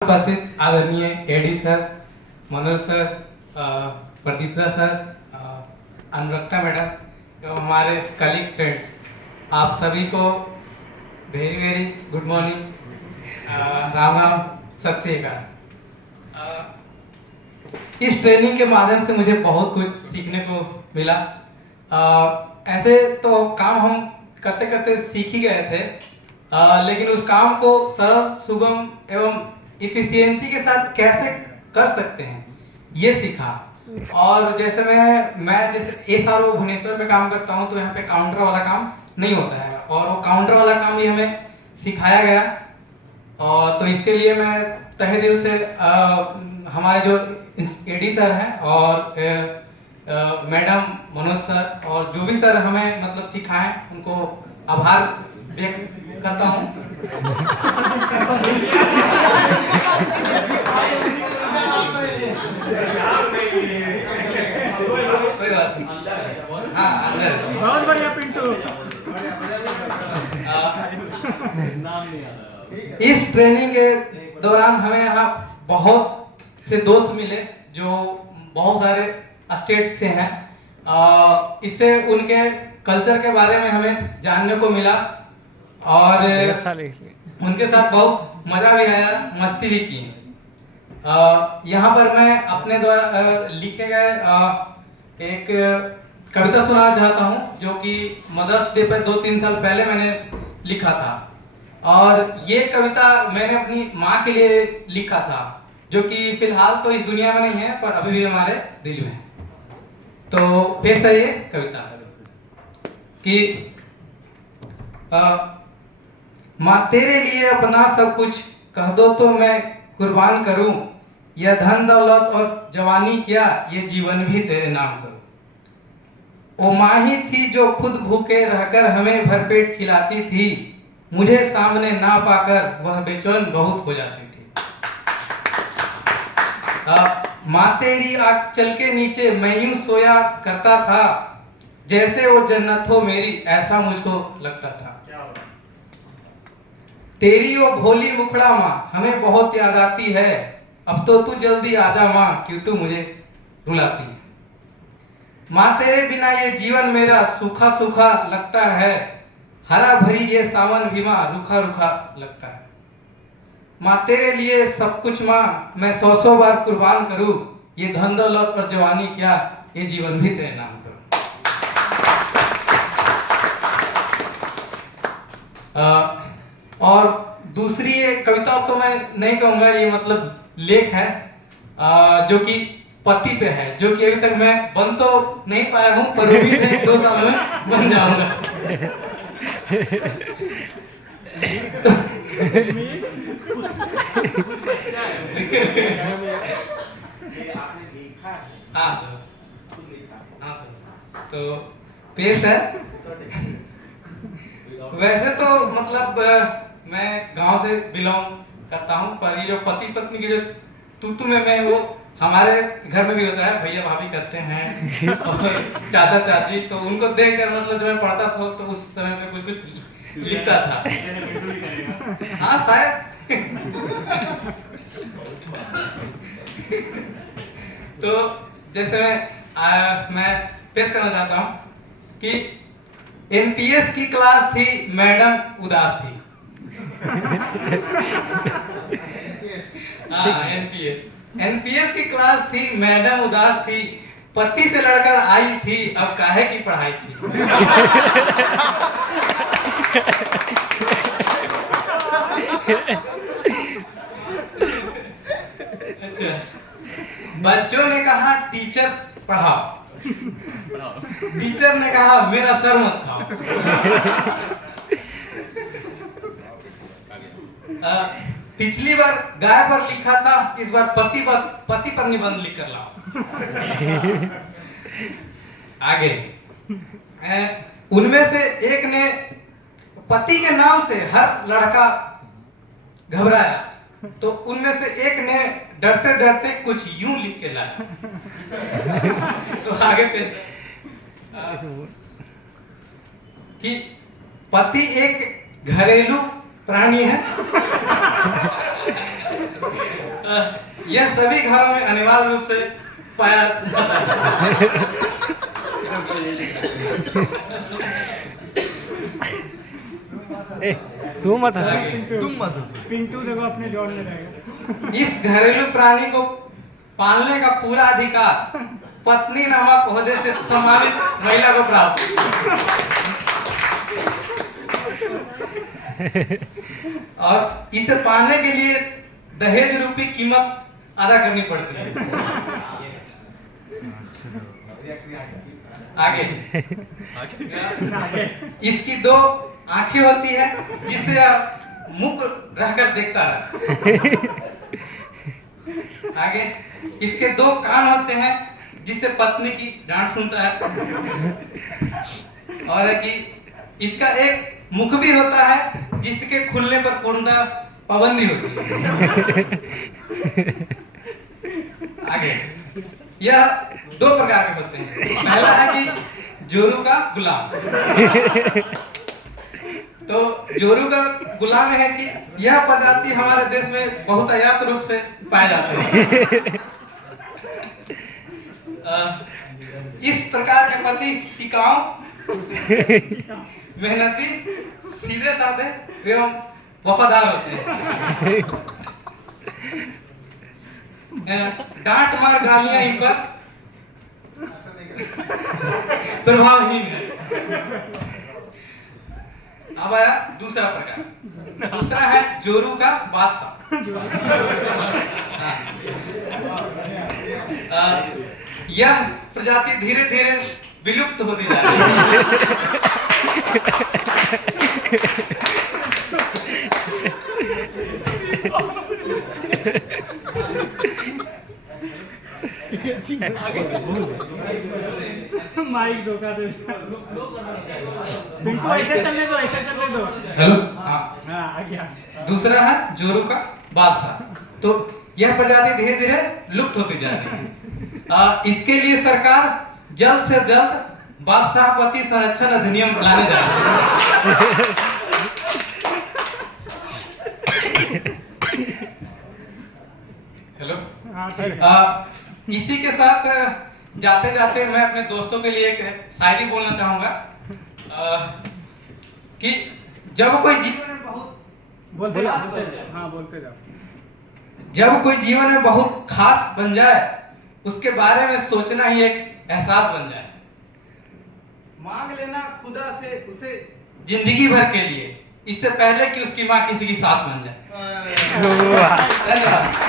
उपस्थित आदरणीय AD sir, Manoj sir, Pradipta sir, Anurakta madam एवं हमारे कलीग फ्रेंड्स, आप सभी को very very good morning, Ram Ram, Sat Shri अकाल। इस ट्रेनिंग के माध्यम से मुझे बहुत कुछ सीखने को मिला। ऐसे तो काम हम करते करते सीख ही गए थे, लेकिन उस काम को सरल, सुगम एवं इफिशियंसी के साथ कैसे कर सकते हैं ये सीखा। और जैसे मैं जैसे एसआरओ भुवनेश्वर में काम करता हूँ, तो यहाँ पे काउंटर वाला काम नहीं होता है, और वो काउंटर वाला काम भी हमें सिखाया गया। और तो इसके लिए मैं तहे दिल से हमारे जो एडी सर हैं और मैडम मनोज सर और जो भी सर हमें मतलब सिखाएं, उनको आभार व्यक्त करता हूँ। बहुत बढ़िया पिंटू। इस ट्रेनिंग के दौरान हमें यहाँ बहुत से दोस्त मिले जो बहुत सारे स्टेट से हैं। इससे उनके कल्चर के बारे में हमें जानने को मिला और उनके साथ बहुत मजा भी आया, मस्ती भी की। यहाँ पर मैं अपने द्वारा लिखे गए एक कविता सुनाना चाहता हूँ, जो कि मदर्स डे पर 2-3 साल पहले मैंने लिखा था। और ये कविता मैंने अपनी माँ के लिए लिखा था, जो कि फिलहाल तो इस दुनिया में नहीं है, पर अभी भी हमारे दिल में है। तो पेश है ये कविता कि माँ तेरे लिए अपना सब कुछ कह दो तो मैं कुर्बान करूं, यह धन दौलत और जवानी क्या, ये जीवन भी तेरे नाम करूं। ओ माँ ही थी जो खुद भूखे रहकर हमें भरपेट खिलाती थी, मुझे सामने ना पाकर वह बेचैन बहुत हो जाती थी। माँ तेरी आंचल के नीचे मैं यूं सोया करता था, जैसे वो जन्नत हो मेरी, ऐसा मुझको लगता था। तेरी वो भोली मुखड़ा माँ हमें बहुत याद आती है, अब तो तू जल्दी आजा माँ, क्यों तू मुझे रुलाती है। माँ तेरे बिना ये जीवन मेरा सूखा सूखा लगता है, हरा भरी ये सावन भी माँ रूखा रूखा लगता है। माँ तेरे लिए सब कुछ माँ मैं 100 बार कुर्बान करूं, ये धन दौलत और जवानी क्या, ये जीवन भी तेरे नाम करूं। और दूसरी ये कविता तो मैं नहीं कहूंगा, ये मतलब लेख है जो कि पति पे है, जो कि अभी तक मैं बन तो नहीं पाया हूं, पर उम्मीद है 2 साल में बन जाऊंगा। तो पेश है। वैसे तो मतलब मैं गांव से बिलोंग करता हूं, पर ये जो पति पत्नी की जो तू में मैं, वो हमारे घर में भी होता है, भैया भाभी करते हैं और चाचा चाची, तो उनको देखकर मतलब जब मैं पढ़ता था तो उस समय में कुछ कुछ लिखता था। हाँ शायद। तो जैसे मैं पेश करना चाहता हूँ कि एनपीएस की क्लास थी, मैडम उदास थी। एनपीएस की क्लास थी, मैडम उदास थी, पति से लड़कर आई थी, अब काहे की पढ़ाई थी। अच्छा, बच्चों ने कहा टीचर पढ़ाओ, टीचर ने कहा मेरा सर मत खाओ। पिछली बार गाय पर लिखा था, इस बार पति पर निबंध लिख कर लाओ। आगे उनमें से एक ने पति के नाम से हर लड़का घबराया, तो उनमें से एक ने डरते डरते कुछ यूं लिख के लाया। तो आगे पे कि पति एक घरेलू प्राणी है। यह सभी घरों में अनिवार्य रूप से पाया जाता है। तू मत पिंटू देखो अपने जोड़ में रहेगा। इस घरेलू प्राणी को पालने का पूरा अधिकार पत्नी नामक ओहदे से सम्मानित महिला को प्राप्त है। और इसे पाने के लिए दहेज रूपी कीमत अदा करनी पड़ती है। आगे इसकी 2 आंखें होती है जिससे मुख रहकर देखता है। आगे इसके 2 कान होते हैं जिससे पत्नी की डांट सुनता है। और है कि इसका एक मुख भी होता है जिसके खुलने पर पूर्णतः पाबंदी होती है। आगे यह 2 प्रकार के होते हैं। पहला है कि जोरू का गुलाम। तो जोरू का गुलाम है कि यह प्रजाति हमारे देश में बहुतायत रूप से पाए जाते हैं। इस प्रकार के पति टिकाऊ, मेहनती, सीधे साधे एवं वफादार होते हैं। डांट मार गालियां इन पर प्रभावहीन है। अब आया दूसरा प्रकार। दूसरा है जोरू का बादशाह। यह प्रजाति धीरे धीरे विलुप्त होती जा रही है। माइक धोखा दे। पिंटू ऐसे चलने दो, ऐसे चलने दो। हेलो। हाँ आ गया। दूसरा है जोरू का बादशाह। तो यह प्रजाति धीरे धीरे लुप्त होती जा रही है। इसके लिए सरकार जल्द से जल्द बादशाहपति संरक्षण अधिनियम लाने जा रही है। हेलो। इसी के साथ जाते जाते मैं अपने दोस्तों के लिए एक शायरी बोलना चाहूंगा कि जब कोई जीवन में बोलते जाओ। हाँ बोलते जाओ। जब कोई जीवन में बहुत खास बन जाए उसके बारे में सोचना ही एक एहसास बन जाए। मांग लेना खुदा से उसे जिंदगी भर के लिए, इससे पहले कि उसकी माँ किसी की सास बन जाए। धन्यवाद।